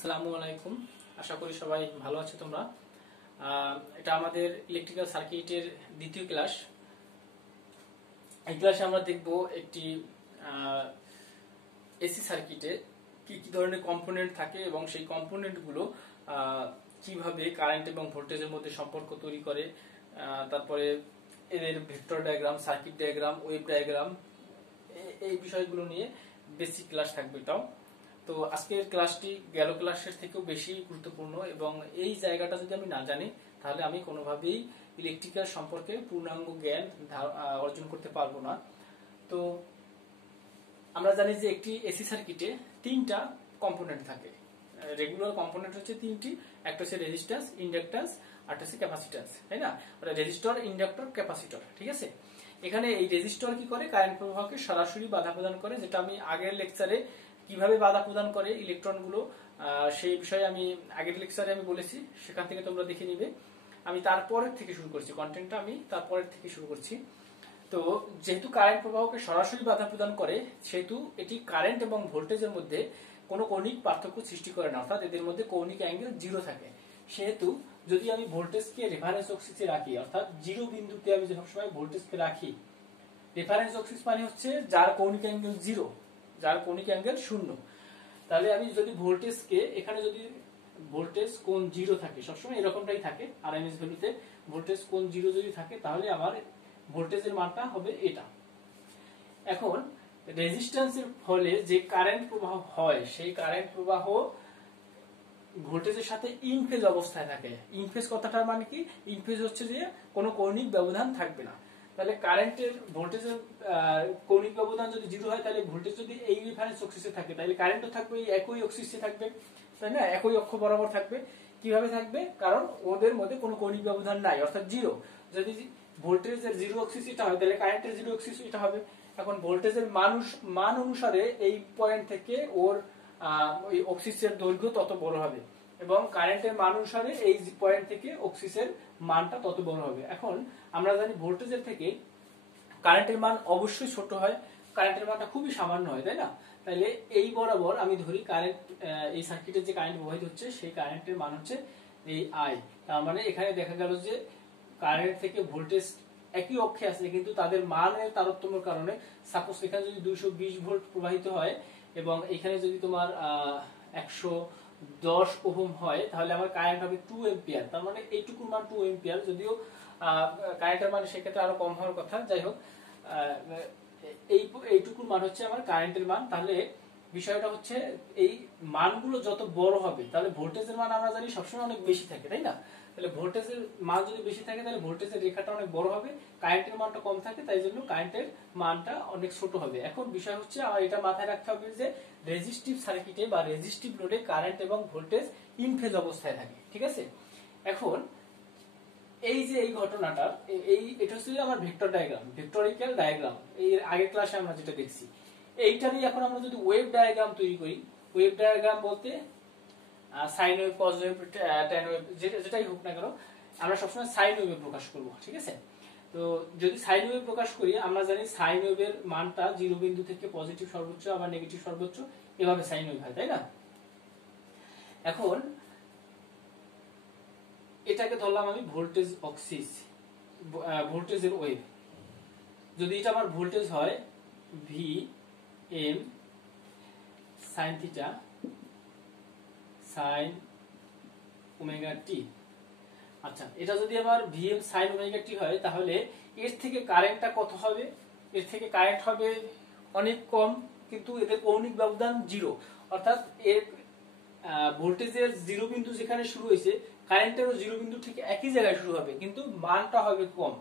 আসসালামু আলাইকুম। আশা করি সবাই ভালো আছো তোমরা। এটা আমাদের ইলেকট্রিক্যাল সার্কিটের দ্বিতীয় ক্লাস। এই ক্লাসে আমরা দেখব একটি এসি সার্কিটে কি কি ধরনের কম্পোনেন্ট থাকে এবং সেই কম্পোনেন্টগুলো কিভাবে কারেন্ট এবং ভোল্টেজের মধ্যে সম্পর্ক তৈরি করে, তারপরে এদের vector diagram, circuit diagram, wave diagram, এই বিষয়গুলো নিয়ে বেসিক ক্লাস থাকবে এটাও। তো আজকের ক্লাসটি গেল ক্লাসের থেকেও বেশি গুরুত্বপূর্ণ এবং এই জায়গাটা যদি আমি না জানি তাহলে আমি কোনোভাবেই ইলেকট্রিক্যাল সম্পর্কে পূর্ণাঙ্গ জ্ঞান অর্জন করতে পারবো না। তো আমরা জানি যে একটি এসি সার্কিটে তিনটা কম্পোনেন্ট থাকে। রেগুলার কম্পোনেন্ট হচ্ছে তিনটি, একটা হচ্ছে রেজিস্ট্যান্স, ইন্ডাক্ট্যান্স, আর একটা হচ্ছে ক্যাপাসিট্যান্স, তাই না? রেজিস্টর, ইন্ডাক্টর, ক্যাপাসিটর, ঠিক আছে। এখানে এই রেজিস্টর কি করে? কারেন্ট প্রবাহকে সরাসরি বাধা প্রদান করে, যেটা আমি আগের লেকচারে কিভাবে বাধা প্রদান করে ইলেকট্রনগুলো সেই বিষয়ে আমি আগের লেকচারে আমি বলেছি, সেখান থেকে তোমরা দেখে নিবে। আমি তারপরের থেকে শুরু করছি, কন্টেন্টটা আমি তারপরের থেকে শুরু করছি। তো যেহেতু কারেন্ট প্রবাহকে সরাসরি বাধা প্রদান করে, সেহেতু এটি কারেন্ট এবং ভোল্টেজের মধ্যে কোনো কৌণিক পার্থক্য সৃষ্টি করে না, অর্থাৎ এদের মধ্যে কৌণিক অ্যাঙ্গেল জিরো থাকে। সেহেতু যদি আমি ভোল্টেজকে রেফারেন্স অক্সিসে রাখি, অর্থাৎ জিরো বিন্দুতে আমি সবসময় ভোল্টেজকে রাখি, রেফারেন্স অক্সিস মানে হচ্ছে যার কৌণিক অ্যাঙ্গেল জিরো, যার কৌণিক অ্যাঙ্গেল শূন্য। তাহলে আমি যদি ভোল্টেজকে এখানে যদি ভোল্টেজ কোণ জিরো থাকে, সবসময় এরকমটাই থাকে, আরএমএস ভ্যালুতে ভোল্টেজ কোণ জিরো যদি থাকে তাহলে আমার ভোল্টেজের মানটা হবে এটা। এখন রেজিস্ট্যান্সের ফলে যে কারেন্ট প্রবাহ হয়, সেই কারেন্ট প্রবাহ ভোল্টেজের সাথে ইন ফেজ অবস্থায় থাকে। ইন ফেজ কথাটার মানে কি? ইন ফেজ হচ্ছে যে কোনো কৌণিক ব্যবধান থাকবে না। তাহলে কারেন্টের ভোল্টেজের কৌণিক ব্যবধান যদি জিরো হয়, তাহলে ভোল্টেজ যদি এই রেফারেন্স অক্সিসে থাকে, তাহলে কারেন্টও থাকবে এই একই অক্সিসে থাকবে, তাই না? একই অক্ষ বরাবর থাকবে। কিভাবে থাকবে? কারণ ওদের মধ্যে কোনো কৌণিক ব্যবধান নাই, অর্থাৎ জিরো। যদি ভোল্টেজের জিরো অক্সিস এটা হয়, তাহলে কারেন্টের জিরো অক্সিস এটা হবে। এখন ভোল্টেজের মান অনুসারে এই পয়েন্ট থেকে ওর ওই অক্সিসের দৈর্ঘ্য তত বড় হবে এবং কারেন্টের মান অনুসারে এই পয়েন্ট থেকে অক্সিসের মানটা তত বড় হবে। এখন আমরা জানি ভোল্টেজের থেকে কারেন্টের মান অবশ্যই ছোট হয়, কারেন্টের মানটা খুবই সামান্য হয়, তাই না? তাহলে এই বরাবর আমি ধরি কারেন্ট, এই সার্কিটের যে কারেন্ট প্রবাহিত হচ্ছে সেই কারেন্টের মান হচ্ছে এই আই। তার মানে এখানে দেখা গেল যে কারেন্ট থেকে ভোল্টেজ একই অক্ষে আছে, কিন্তু তাদের মানের তারতম্যের কারণে, সাপোজ এখানে যদি 220 ভোল্ট প্রবাহিত হয় এবং এখানে যদি তোমার 110 ওহম হয়, তাহলে আমার কারেন্ট হবে 2 এম্পিয়ার। তার মানে এইটুকুর মান 2 এম্পিয়ার, যদিও কারেন্টের মান সেক্ষেত্রে আরো কম হওয়ার কথা। যাই হোক, এইটুকুর মান হচ্ছে আমার কারেন্টের মান। তাহলে বিষয়টা হচ্ছে এই মানগুলো যত বড় হবে, তাহলে ভোল্টেজের মান আমরা জানি সবসময় অনেক বেশি থাকে, তাই না? তাহলে ভোল্টেজের মান যদি বেশি থাকে তাহলে ভোল্টেজের রেখাটা অনেক বড় হবে, কারেন্টের মানটা কম থাকে, তাই জন্য কারেন্টের মানটা অনেক ছোট হবে। এখন বিষয় হচ্ছে আমার এটা মাথায় রাখতে হবে যে রেজিস্টিভ সার্কিটে বা রেজিস্টিভ লোডে কারেন্ট এবং ভোল্টেজ ইন ফেজ অবস্থায় থাকে, ঠিক আছে। এখন এই যে এই ঘটনাটা, এটা হচ্ছে আমার ভেক্টর ডায়াগ্রাম, ভেক্টরিক্যাল ডায়াগ্রাম। এই আগের ক্লাসে আমরা যেটা দেখছি, এইটারই এখন আমরা যদি ওয়েভ ডায়াগ্রাম তৈরি করি, ওয়েভ ডায়াগ্রাম বলতে sine wave, cos wave, tan wave, যেটাই হোক না কেন, আমরা সবসময় সাইন ওয়েভে প্রকাশ করব, ঠিক আছে। তো যদি সাইন ওয়েভ প্রকাশ করি, আমরা জানি সাইন ওয়েভের মানটা জিরো বিন্দু থেকে পজিটিভ সর্বোচ্চ আবার নেগেটিভ সর্বোচ্চ, এভাবে সাইন ওয়েভ হয়, তাই না? এখন এটাকে ধরলাম আমি ভোল্টেজ অক্সিস, ভোল্টেজের ওয়েভ। যদি এটা আমার ভোল্টেজ হয় V M sine theta sine omega T, আচ্ছা, এটা যদি আমার V M sine omega T হয়, তাহলে এর থেকে কারেন্টটা কত হবে? এর থেকে কারেন্ট হবে অনেক কম, কিন্তু এদের কৌণিক ব্যবধান জিরো, অর্থাৎ এর ভোল্টেজের জিরো বিন্দু যেখানে শুরু হয়েছে, কারেন্টেরও জিরো বিন্দু ঠিক একই জায়গায় শুরু হবে, কিন্তু মানটা হবে কম।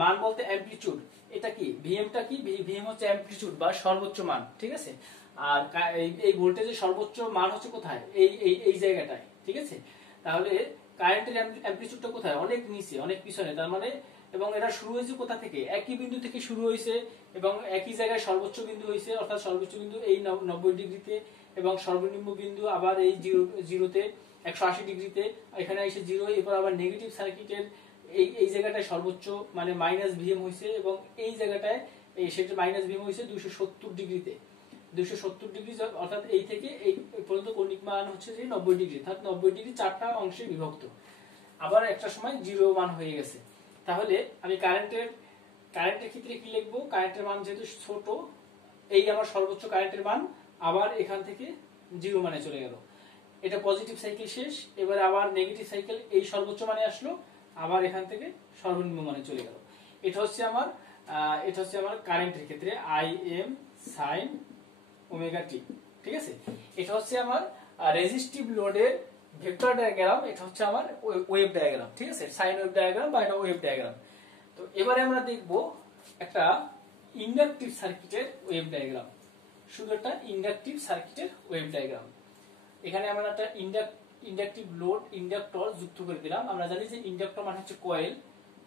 মান বলতে অ্যামপ্লিটিউড। এটা কি ভিএমটা কি? ভিএম হচ্ছে অ্যামপ্লিটিউড বা সর্বোচ্চ মান, ঠিক আছে। আর এই ভোল্টেজের সর্বোচ্চ মান হচ্ছে কোথায়? এই এই এই জায়গাটায়, ঠিক আছে। তাহলে কারেন্টের অ্যামপ্লিটিউডটা কোথায়? অনেক নিচে, অনেক পিছনে। তার মানে, এবং এটা শুরু হয়েছে কোথা থেকে? একই বিন্দু থেকে শুরু হয়েছে এবং একই জায়গায় সর্বোচ্চ বিন্দু হয়েছে, অর্থাৎ সর্বোচ্চ বিন্দু এই 90 ডিগ্রিতে এবং সর্বনিম্ন বিন্দু আবার এই জিরোতে 180 ডিগ্রিতে, এখানে এসে জিরো। এরপর আবার নেগেটিভ সার্কিটের এই জায়গাটায় সর্বোচ্চ মানে মাইনাস ভিএম হয়েছে এবং এই জায়গাটায় সেটা মাইনাস ভিএম হয়েছে 270 ডিগ্রিতে। 270 ডিগ্রি, অর্থাৎ এই থেকে এই পর্যন্ত কৌণিক মান হচ্ছে যে 90 ডিগ্রি, অর্থাৎ 90 ডিগ্রি চারটা অংশে বিভক্ত। আবার একটা সময় 0 মান হয়ে গেছে। তাহলে আমি কারেন্টের ক্ষেত্রে কি লিখবো? কারেন্টের মান যেহেতু ছোট, এই আমার সর্বোচ্চ কারেন্টের মান, আবার এখান থেকে 0 মানে চলে গেল, এটা পজিটিভ সাইকেল শেষ। এবার আবার নেগেটিভ সাইকেল, এই সর্বোচ্চ মানে আসলো, আবার এখান থেকে সর্বনিম্ন মানে চলে গেল। এটা হচ্ছে আমার কারেন্টের ক্ষেত্রে আই এম সাইন ওমেগা টি। ঠিক আছে, এটা হচ্ছে আমার রেজিস্টিভ লোডের ভেক্টর ডায়াগ্রাম, এটা হচ্ছে আমার ওয়েভ ডায়াগ্রাম। ঠিক আছে, সাইন ওয়েভ ডায়াগ্রাম বা এটা ওয়েভ ডায়াগ্রাম। তো এবারে আমরা দেখব একটা ইন্ডাকটিভ সার্কিটের ওয়েভ ডায়াগ্রাম, শুধু একটা ইন্ডাকটিভ সার্কিটের ওয়েভ ডায়াগ্রাম। এখানে আমরা একটা ইন্ডাকটিভ লোড ইন্ডাক্টর যুক্ত করে দিলাম। আমরা জানি যে ইন্ডাক্টর মানে হচ্ছে কয়েল।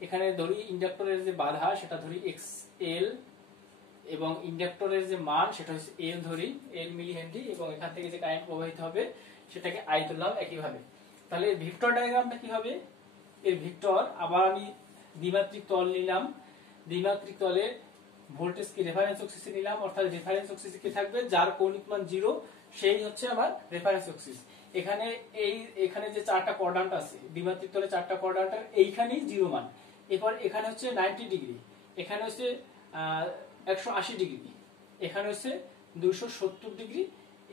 এখানে ধরি ইন্ডাক্টরের যে বাধা সেটা ধরি এক্স এল, এবং ইন্ডাক্টরের যে মান সেটা হচ্ছে এল ধরি, এল মিলি হেনরি, এবং এখান থেকে যে কারেন্ট প্রবাহিত হবে সেটাকে আই ধরলাম একইভাবে। তাহলে ভেক্টর ডায়াগ্রামটা কি হবে? এর ভেক্টর আবার আমি দ্বিমাত্রিক তল নিলাম, দ্বিমাত্রিক তলে ভোল্টেজকে রেফারেন্স অক্সিসে নিলাম, অর্থাৎ রেফারেন্স অক্সিসে কি থাকবে? যার কৌণিক মান 0 সেই হচ্ছে আমার রেফারেন্স অক্সিস। এখানে যে চারটা কোয়াড্রান্ট আছে, দ্বিমাত্রিক তলে চারটা কোয়াড্রান্টের এইখানেই 0 মান। এরপর এখানে হচ্ছে 90 ডিগ্রি, এখানে হচ্ছে 180 ডিগ্রি, এখানে হচ্ছে 270 ডিগ্রি,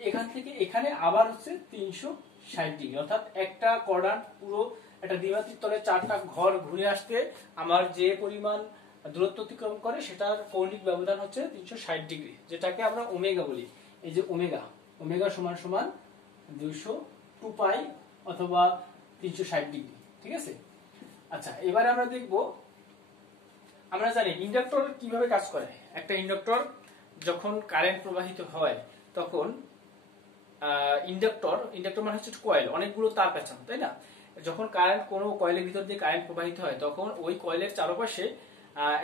এখান থেকে এখানে আবার হচ্ছে 360 ডিগ্রি। অর্থাৎ একটা কোয়াড্রান্ট পুরো একটা দ্বিমাত্রিক তলে চারটা ঘর ঘুরে আসতে আমার যে পরিমাণ দূরত্ব অতিক্রম করে সেটার কৌণিক ব্যবধান হচ্ছে 360 ডিগ্রি, যেটাকে আমরা ওমেগা বলি। এই যে ওমেগা সমান সমান 202 পাই অথবা 360 ডিগ্রি। ঠিক আছে, আচ্ছা এবারে আমরা দেখব, আমরা জানি ইন্ডাক্টর কিভাবে কাজ করে। একটা ইন্ডাক্টর যখন কারেন্ট প্রবাহিত হয় তখন ইন্ডাক্টর মানে হচ্ছে কয়েল, অনেকগুলো তার পেঁচানো, তাই না? যখন কারেন্ট কোনো কয়েলের ভিতর দিয়ে কারেন্ট প্রবাহিত হয় তখন ওই কয়েলের চারপাশে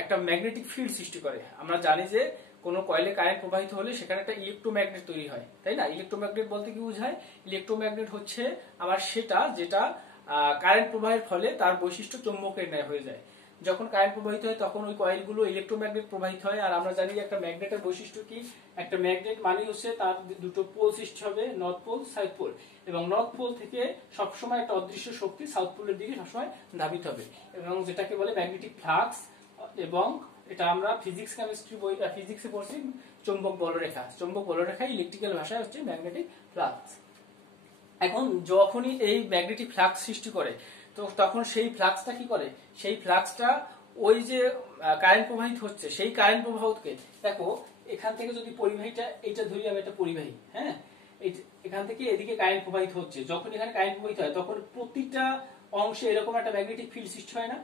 একটা ম্যাগনেটিক ফিল্ড সৃষ্টি করে। আমরা জানি যে কোনো কয়েলে কারেন্ট প্রবাহিত হলে সেখানে একটা ইলেকট্রোম্যাগনেট তৈরি হয়, তাই না? ইলেকট্রোম্যাগনেট বলতে কি বোঝায়? ইলেকট্রোম্যাগনেট হচ্ছে আমার যেটা কারেন্ট প্রবাহের ফলে তার বৈশিষ্ট্য চৌম্বকের ন্যায় হয়ে যায়। যখন কারেন্ট প্রবাহিত হয় তখন ওই কয়েলগুলো ইলেকট্রোম্যাগনেট প্রবাহিত হয়। আর আমরা জানি একটা ম্যাগনেটের বৈশিষ্ট্য কি? একটা ম্যাগনেট মানে হচ্ছে তার দুটো পোল সৃষ্টি হবে, নর্থ পোল, সাউথ পোল, এবং নর্থ পোল থেকে সবসময় একটা অদৃশ্য শক্তি সাউথ পোলের দিকে সবসময় ধাবিত হবে, এবং যেটাকে বলে ম্যাগনেটিক ফ্লাক্স। এবং এটা আমরা ফিজিক্স কেমিস্ট্রি বই, ফিজিক্সে পড়ছি চৌম্বক বলরেখা। চৌম্বক বলরেখা ইলেকট্রিক্যাল ভাষায় হচ্ছে ম্যাগনেটিক ফ্লাক্স। এখন যখনই এই ম্যাগনেটিক ফ্লাক্স সৃষ্টি করে তো তখন সেই ফ্লাক্সটা কি করে? সেই ফ্লাক্সটা ওই যে কারেন্ট প্রবাহিত হচ্ছে সেই কারেন্ট প্রবাহকে, দেখো এখান থেকে যদি পরিবাহীটা, এটা ধরি আমি একটা পরিবাহী, হ্যাঁ, এখান থেকে এদিকে কারেন্ট প্রবাহিত হচ্ছে, যখন এখানে কারেন্ট প্রবাহিত হয় তখন প্রতিটা অংশে এরকম একটা ম্যাগনেটিক ফিল্ড সৃষ্টি হয় না?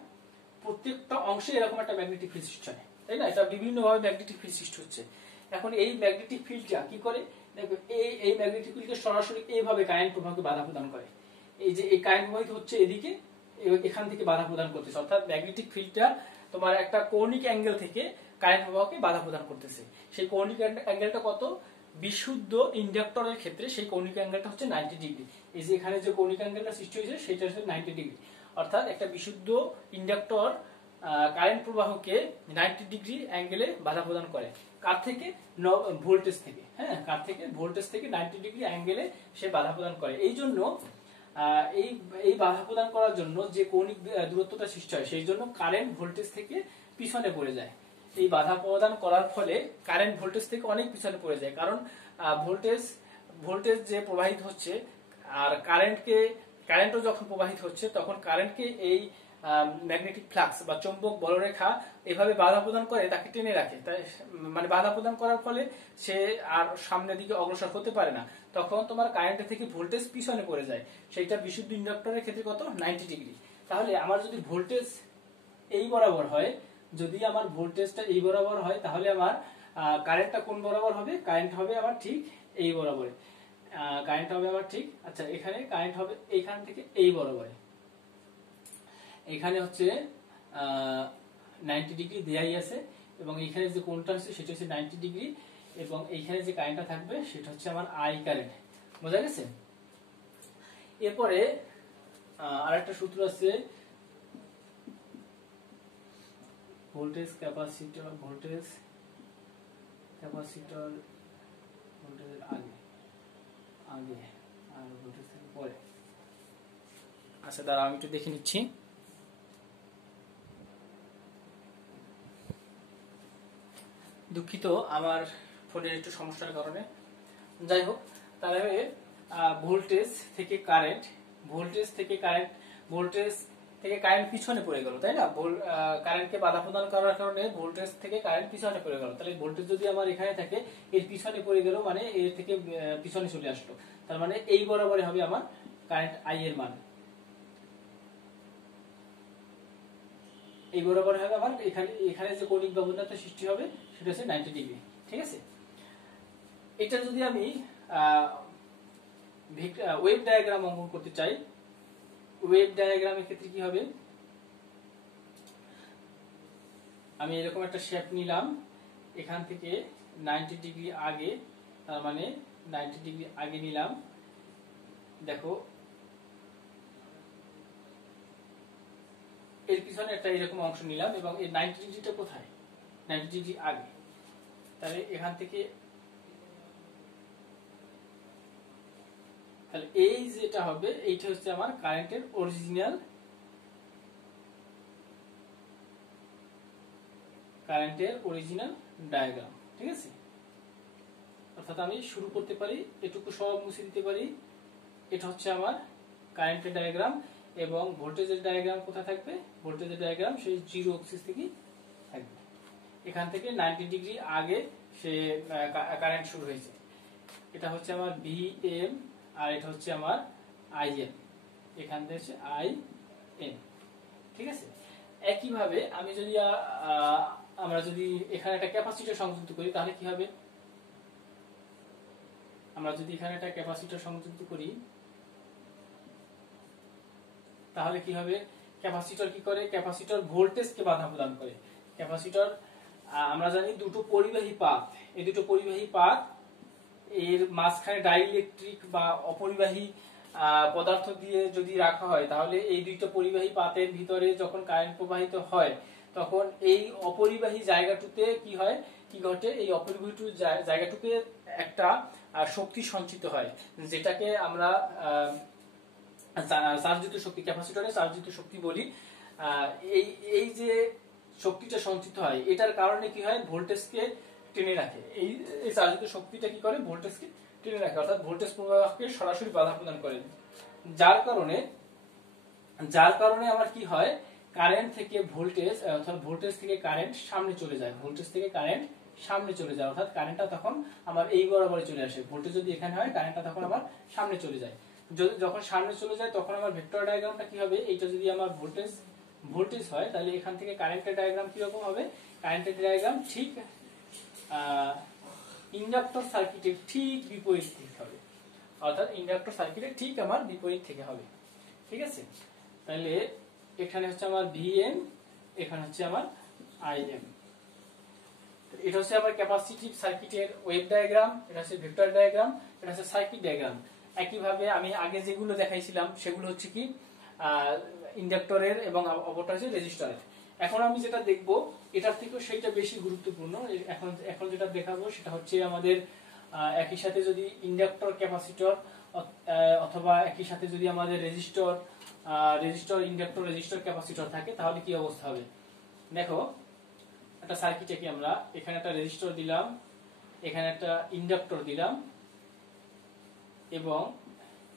প্রত্যেকটা অংশে এরকম একটা ম্যাগনেটিক ফিল্ড সৃষ্টি হয়, তাই না? এটা বিভিন্নভাবে ম্যাগনেটিক ফিল্ড সৃষ্টি হচ্ছে। এখন এই ম্যাগনেটিক ফিল্ডটা কি করে? দেখো এই ম্যাগনেটিক ফিল্ডকে সরাসরি এইভাবে কারেন্ট প্রবাহকে বাধা প্রদান করে। এই যে এই কারেন্ট প্রবাহিত হচ্ছে এদিকে, এখান থেকে বাধা প্রদান করতেছে, অর্থাৎ ম্যাগনেটিক ফিল্ডটা তোমার একটা কৌণিক অ্যাঙ্গেল থেকে কারেন্ট প্রবাহকে বাধা প্রদান করতেছে। সেই কৌণিক অ্যাঙ্গেলটা কত? বিশুদ্ধ ইন্ডাক্টরের ক্ষেত্রে সেই কৌণিক অ্যাঙ্গেলটা হচ্ছে 90 ডিগ্রি। এই যে এখানে যে কৌণিক অ্যাঙ্গেলটা সৃষ্টি হয়েছে সেটা হচ্ছে 90 ডিগ্রি। অর্থাৎ একটা বিশুদ্ধ ইন্ডাক্টর কারেন্ট প্রবাহকে 90 ডিগ্রি অ্যাঙ্গেলে বাধা প্রদান করে। কার থেকে? ভোল্টেজ থেকে। হ্যাঁ, কার থেকে? ভোল্টেজ থেকে 90 ডিগ্রি অ্যাঙ্গেলে সে বাধা প্রদান করে। এই জন্য এই বাধা প্রদান করার জন্য যে কৌণিক দূরত্বটা সৃষ্টি হয় সেই জন্য কারেন্ট ভোল্টেজ থেকে পিছনে পড়ে যায়। এই বাধা প্রদান করার ফলে কারেন্ট ভোল্টেজ থেকে অনেক পিছনে পড়ে যায়, কারণ ভোল্টেজ যে প্রবাহিত হচ্ছে আর কারেন্টও যখন প্রবাহিত হচ্ছে তখন কারেন্টকে এই ম্যাগনেটিক ফ্লাক্স বা চৌম্বক বলরেখা এভাবে বাধা প্রদান করে, তাকে টেনে রাখে। তাই মানে বাধা প্রদান করার ফলে সে আর সামনের দিকে অগ্রসর হতে পারে না, তখন তোমার কারেন্টের থেকে ভোল্টেজ পিছনে পড়ে যায়। সেইটা বিশুদ্ধ ইন্ডাক্টরের ক্ষেত্রে কত? 90 ডিগ্রি। তাহলে আমার যদি ভোল্টেজ এই বরাবর হয়, যদি আমার ভোল্টেজটা এই বরাবর হয় তাহলে আমার কারেন্টটা কোন বরাবর হবে? কারেন্ট হবে আমার ঠিক এই বরাবরে। কারেন্ট হবে আমার ঠিক, আচ্ছা এখানে কারেন্ট হবে এইখান থেকে এই বরাবরে। এখানে হচ্ছে 90 ডিগ্রি দেয়াই আছে, এবং এইখানে যে কোণটা আছে সেটা হচ্ছে 90 ডিগ্রি, এবং এইখানে যে কারেন্টটা থাকবে সেটা হচ্ছে আমার আই কারেন্ট। বোঝা গেছে? এরপরে আরেকটা সূত্র আছে, ভোল্টেজ ক্যাপাসিটর ভোল্টেজের আগে আগে আর ভোল্টেজ থেকে পরে। আচ্ছা দাঁড়া আমি একটু দেখে নিচ্ছি। দুঃখিত আমার ফোনের একটু সমস্যার কারণে। যাই হোক, তাহলে ভোল্টেজ থেকে কারেন্ট, ভোল্টেজ থেকে কারেন্ট পিছনে পড়ে গেল, তাই না? কারেন্টকে বাধা প্রদান করার কারণে ভোল্টেজ থেকে কারেন্ট পিছনে পড়ে গেল। তাহলে ভোল্টেজ যদি আমার এখানে থাকে, এর পিছনে পড়ে গেল মানে এর থেকে পিছনে চলে আসলো, তার মানে এই বরাবরে হবে আমার কারেন্ট আই এর মান। এই বরাবর হবে আমার এখানে যে কৌণিক ব্যবধানটা সৃষ্টি হবে সেটা হচ্ছে 90 ডিগ্রি। ঠিক আছে, এটা যদি আমি ওয়েভ ডায়াগ্রাম অঙ্কন করতে চাই, ওয়েভ ডায়াগ্রামের ক্ষেত্রে কি হবে, আমি এরকম একটা শেপ নিলাম, এখান থেকে 90 ডিগ্রি আগে, তার মানে 90 ডিগ্রি আগে নিলাম। দেখো এর পিছনে একটা এরকম অংশ নিলাম এবং এই 90 ডিগ্রিটা কোথায়, 90 ডিগ্রি আগে। তাহলে এখান থেকে তাহলে এই যেটা হবে এইটা হচ্ছে আমার কারেন্টের অরিজিনাল ডায়াগ্রাম। ঠিক আছে, অর্থাৎ আমি শুরু করতে পারি, এটুকু সব মুছে দিতে পারি। এটা হচ্ছে আমার কারেন্টের ডায়াগ্রাম এবং ভোল্টেজের ডায়াগ্রাম কোথায় থাকবে, ভোল্টেজের ডায়াগ্রাম সেই জিরো অ্যাক্সিস থেকে থাকবে। এখান থেকে 90 ডিগ্রি আগে সে কারেন্ট শুরু হয়েছে। এটা হচ্ছে আমার ভিএম আর এটা হচ্ছে আমার আইএম, এখান থেকে হচ্ছে আইএন। ঠিক আছে, একইভাবে আমি যদি আমরা যদি এখানে একটা ক্যাপাসিটর সংযুক্ত করি তাহলে কি হবে, আমরা যদি এখানে একটা ক্যাপাসিটর সংযুক্ত করি তাহলে কি হবে, ক্যাপাসিটর কি করে, ক্যাপাসিটর ভোল্টেজকে বাধা প্রদান করে। ক্যাপাসিটর আমরা জানি দুটো পরিবাহী পাত, এই দুটো পরিবাহী পাত এর মাঝখানে ডাইইলেকট্রিক বা অপরিবাহী পদার্থ দিয়ে যদি রাখা হয় তাহলে এই দুইটা পরিবাহী পাতের ভিতরে যখন কারেন্ট প্রবাহিত হয় তখন এই অপরিবাহী জায়গাটুতে কি হয়, কি ঘটে, এই অপরিবাহী জায়গাটুকে একটা শক্তি সঞ্চিত হয়, যেটাকে আমরা চার্জযুক্ত শক্তি, ক্যাপাসিটরে চার্জযুক্ত শক্তি বলি। এই যে শক্তিটা সঞ্চিত হয় এটার কারণে কি হয়, ভোল্টেজকে টেনে রাখে। এই চার্জযুক্ত শক্তিটা কি করে, ভোল্টেজকে টেনে রাখে, অর্থাৎ ভোল্টেজ প্রবাহকে সরাসরি বাধা প্রদান করে। যার কারণে আমার কি হয়, কারেন্ট থেকে ভোল্টেজ অর্থাৎ ভোল্টেজ থেকে কারেন্ট সামনে চলে যায়, ভোল্টেজ থেকে কারেন্ট সামনে চলে যায়, অর্থাৎ কারেন্টটা তখন আমার এই বরাবরে চলে আসে। ভোল্টেজ যদি এখানে হয় কারেন্টটা তখন আমার সামনে চলে যায়। যখন সামনে চলে যায় তখন আমার ভেক্টর ডায়াগ্রামটা কি হবে, এইটা যদি আমার ভোল্টেজ হয় তাহলে এখান থেকে কারেন্টের ডায়াগ্রাম কি রকম হবে, কারেন্টের ডায়াগ্রাম ঠিক ইন্ডাক্টর সার্কিটের ঠিক বিপরীত থেকে হবে, অর্থাৎ ইন্ডাক্টর সার্কিটের ঠিক আমার বিপরীত থেকে হবে। ঠিক আছে, তাহলে এখানে হচ্ছে আমার ভিএম, এখানে হচ্ছে আমার আইএম। এটা হচ্ছে আমার ক্যাপাসিটিভ সার্কিটের ওয়েভ ডায়াগ্রাম, এটা হচ্ছে ভেক্টর ডায়াগ্রাম, এটা হচ্ছে সার্কিট ডায়াগ্রাম। একইভাবে আমি আগে যেগুলো দেখাইছিলাম সেগুলো হচ্ছে কি ইন্ডাক্টরের এবং অপরটা হচ্ছে রেজিস্টরের। এখন আমি যেটা দেখব এটার থেকেও সেটা বেশি গুরুত্বপূর্ণ। এখন যেটা দেখাবো সেটা হচ্ছে আমাদের একই সাথে যদি ইন্ডাক্টর ক্যাপাসিটর অথবা একই সাথে যদি আমাদের রেজিস্টর ইন্ডাক্টর রেজিস্টর ক্যাপাসিটর থাকে তাহলে কি অবস্থা হবে। দেখো একটা সার্কিটে কি আমরা এখানে একটা রেজিস্টর দিলাম, এখানে একটা ইন্ডাক্টর দিলাম এবং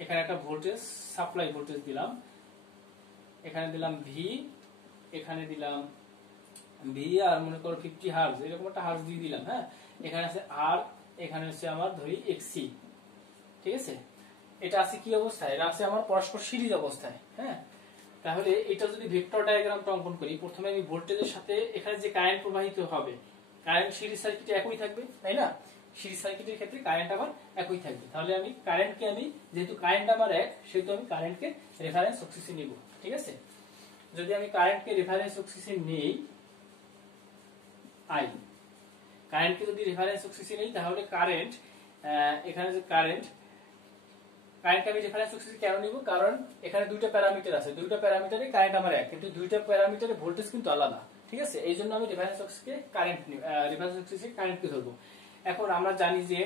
এখানে একটা ভোল্টেজ সাপ্লাই ভোল্টেজ দিলাম, এখানে দিলাম ভি, এখানে দিলাম ভি আর মনে করো 50 হার্জ, এরকম একটা হার্জ দিয়ে দিলাম। হ্যাঁ, এখানে আছে আর, এখানে হচ্ছে আমার ধরি এক্সি। ঠিক আছে, এটা আছে কি অবস্থায়, এটা আছে আমার পরস্পর সিরিজ অবস্থায়। হ্যাঁ, তাহলে এটা যদি ভেক্টর ডায়াগ্রামটা অঙ্কন করি, প্রথমে আমি ভোল্টেজের সাথে এখানে যে কারেন্ট প্রবাহিত হবে, কারেন্ট সিরিজ সার্কিটে একই থাকবে, তাই না? সিরিজ সার্কিটের ক্ষেত্রে কারেন্ট আবার একই থাকবে। তাহলে আমি কারেন্টকে যেহেতু কারেন্ট আমার এক, সেহেতু আমি কারেন্টকে রেফারেন্স অক্সিসে নিব। ঠিক আছে, যদি আমি কারেন্টকে রেফারেন্স অক্সিসে নেই আই, কারেন্টকে যদি রেফারেন্স অক্সিসে নেই তাহলে কারেন্ট এখানে যে কারেন্টকে আমি রেফারেন্স অক্সিসে কেন নিব, কারণ এখানে দুইটা প্যারামিটার আছে, দুইটা প্যারামিটারে কারেন্ট আমার এক, কিন্তু দুইটা প্যারামিটারে ভোল্টেজ কিন্তু আলাদা। ঠিক আছে, এই জন্য আমি রেফারেন্স অক্সিসে কারেন্টকে ধরবো। এখন আমরা জানি যে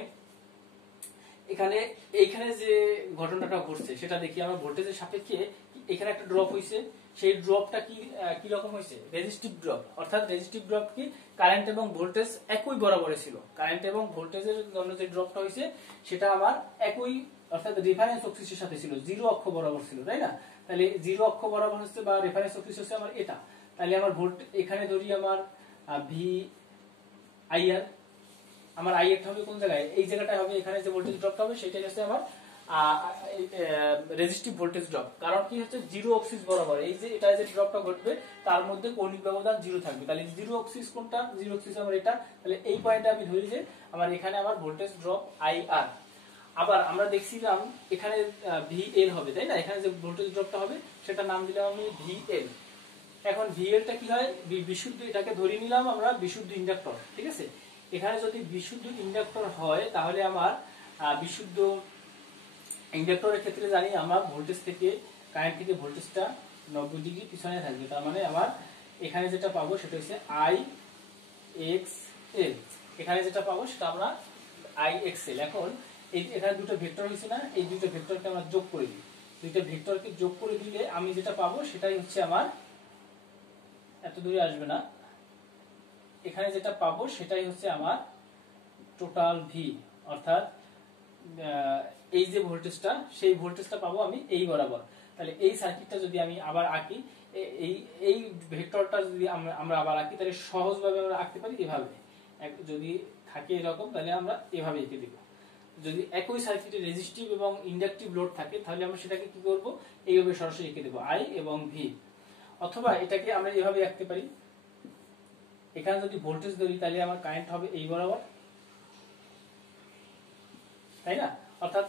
এখানে এইখানে যে ঘটনাটা ঘটছে সেটা দেখি আমরা ভোল্টেজের সাপেক্ষে এখানে একটা ড্রপ হয়েছে, সেই ড্রপটা কি রকম হয়েছে, রেজিস্টিভ ড্রপ। অর্থাৎ রেজিস্টিভ ড্রপ কি, কারেন্ট এবং ভোল্টেজ একই বরাবরে ছিল, কারেন্ট এবং ভোল্টেজের জন্য যে ড্রপটা হয়েছে সেটা আমার একই, অর্থাৎ রেফারেন্স অক্সিসের সাথে ছিল, জিরো অক্ষ বরাবর ছিল, তাই না? তাহলে জিরো অক্ষ বরাবর হচ্ছে বা রেফারেন্স অক্সিস হচ্ছে আমার এটা। তাহলে আমার ভোল্ট এখানে ধরি আমার ভি আইআর, আমার আইআরটা হবে কোন জায়গায়, এই জায়গাটায় হবে, এখানে যে ভোল্টেজ ড্রপটা হবে সেটাই হচ্ছে আমার রেজিস্টিভ ভোল্টেজ ড্রপ। কারণ কি হচ্ছে, জিরো অক্সিস বরাবর এই যে এটা যে ড্রপটা ঘটবে তার মধ্যে কৌণিক ব্যবধান জিরো থাকবে। তাহলে জিরো অক্সিস কোনটা, জিরো অক্সিস আমার এটা। তাহলে এই পয়েন্টে আমি ধরি যে আমার এখানে আমার ভোল্টেজ ড্রপ আইআর। আবার আমরা দেখছিলাম এখানে ভিএল হবে, তাই না? এখানে যে ভোল্টেজ ড্রপটা হবে সেটা নাম দিলাম আমি ভিএল। এখন ভিএলটা কি হয়, বিশুদ্ধ, এটাকে ধরে নিলাম আমরা বিশুদ্ধ ইন্ডাক্টর, ঠিক আছে? এখানে যদি বিশুদ্ধ ইন্ডাক্টর হয় তাহলে আমার বিশুদ্ধ ইন্ডাক্টরের ক্ষেত্রে জানি আমরা ভোল্টেজ থেকে, কারেন্ট থেকে ভোল্টেজটা 90 ডিগ্রি পিছনে থাকবে। তার মানে আমার এখানে যেটা পাবো সেটা হচ্ছে আই এক্স এল, এখানে যেটা পাবো সেটা আমরা আই এক্স এল। এখন এখানে দুটো ভেক্টর হয়েছে না, এই দুটো ভেক্টরকে আমরা যোগ করে দিই, দুইটা ভেক্টরকে যোগ করে দিলে আমি যেটা পাবো সেটাই হচ্ছে আমার, এত দূরে আসবে না, এখানে যেটা পাবো সেটাই হচ্ছে আমার টোটাল ভি। অর্থাৎ এই যে ভোল্টেজটা, সেই ভোল্টেজটা পাবো আমি এই বরাবর। তাহলে এই সার্কিটটা যদি আমি আবার আঁকি, এই ভেক্টরটা যদি আমরা আবার আঁকি, তাহলে সহজভাবে আমরা আঁকতে পারি এভাবে। যদি থাকে এরকম তাহলে আমরা এভাবে এঁকে দেব। যদি একই সার্কিটে রেজিস্টিভ এবং ইন্ডাকটিভ লোড থাকে তাহলে আমরা সেটাকে কি করব, এইভাবে সরাসরি এঁকে দেবো, আই এবং ভি। অথবা এটাকে আমরা এভাবে আঁকতে পারি, এখানে যদি ভোল্টেজ ধরি তাহলে আমার কারেন্ট হবে এই বরাবর, তাই না? অর্থাৎ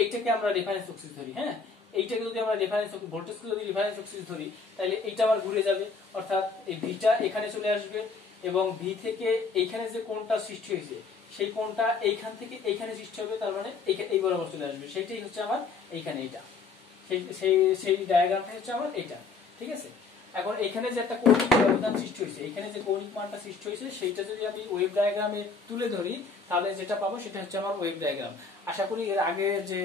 এইটাকে আমরা রেফারেন্স অক্সিস ধরি, হ্যাঁ, এইটাকে যদি আমরা রেফারেন্স ভোল্টেজকে যদি রেফারেন্স অক্সিস ধরি তাহলে এইটা আবার ঘুরে যাবে, অর্থাৎ এই ভিটা এখানে চলে আসবে এবং ভি থেকে এইখানে যে কোণটা সৃষ্টি হয়েছে সেই কোণটা এইখান থেকে এইখানে সৃষ্টি হবে, তার মানে এই বরাবর চলে আসবে, সেইটাই হচ্ছে আমার এইখানে এইটা, সেই ডায়াগ্রামটা হচ্ছে আমার এইটা, ঠিক আছে? এখন এখানে যে একটা কৌণিক ব্যবধান সৃষ্টি হয়েছে, এখানে যে কৌণিক মানটা সৃষ্টি হয়েছে সেইটা যদি আমি ওয়েভ ডায়াগ্রামে তুলে ধরি তাহলে যেটা পাবো সেটা হচ্ছে আমার ওয়েভ ডায়াগ্রাম। আশা করি এর আগে যে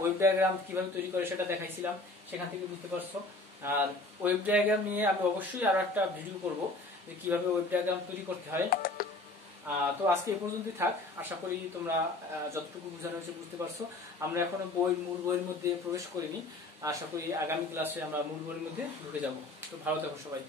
ওয়েভ ডায়াগ্রাম কিভাবে তৈরি করে সেটা দেখাইছিলাম, সেখান থেকে বুঝতে পারছো। আর ওয়েভ ডায়াগ্রাম নিয়ে আমি অবশ্যই আরো একটা ভিডিও করব যে কিভাবে ওয়েভ ডায়াগ্রাম তৈরি করতে হয়। তো আজকে এই পর্যন্তই থাক, আশা করি তোমরা যতটুকু বোঝানো হয়েছে বুঝতে পারছো। আমরা এখনো মূল বইয়ের মধ্যে প্রবেশ করিনি, আশা করি আগামী ক্লাসে আমরা মূল বইয়ের মধ্যে ঢুকে যাব। তো ভালো থাকো সবাই।